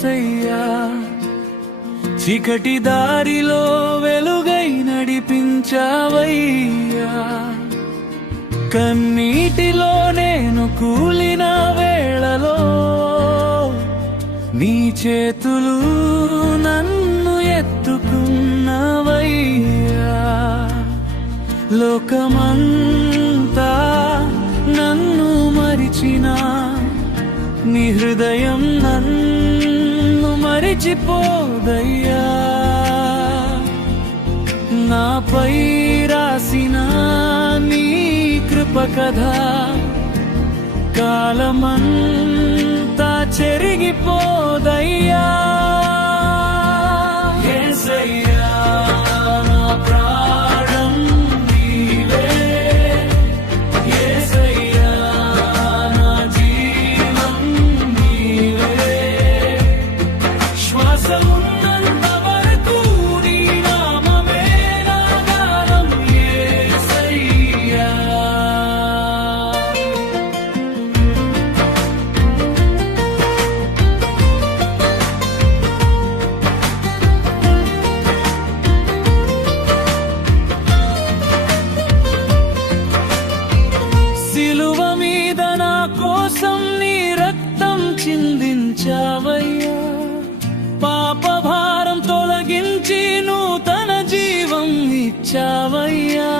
యేసయ్యా, చీకటి దారిలో వెలుగై నడిపించావయ్యా. కన్నీటిలో నేను కూలిన వేళలో నీ చేతులు నన్ను ఎత్తుకున్నవయ్యా. లోకమంతా నన్ను మరిచినా నీ హృదయం నన్ను మరిచిపోదయ్యా. నాపై రాసిన నీ కృప కథ కాలమంతా చెరిగిపోదయ్యా. యేసయ్యా, నా ప్రాణం నీవే, యేసయ్యా, నా జీవం నీవే. శ్వాస ఉన్నంత వరకు నీ నామమే నా గానం యేసయ్యా. సిలువ మీద నా కోసం నీ రక్తం చిందించావయ్యా. పాప భారం తొలగించి నూతన జీవం ఇచ్చావయ్యా.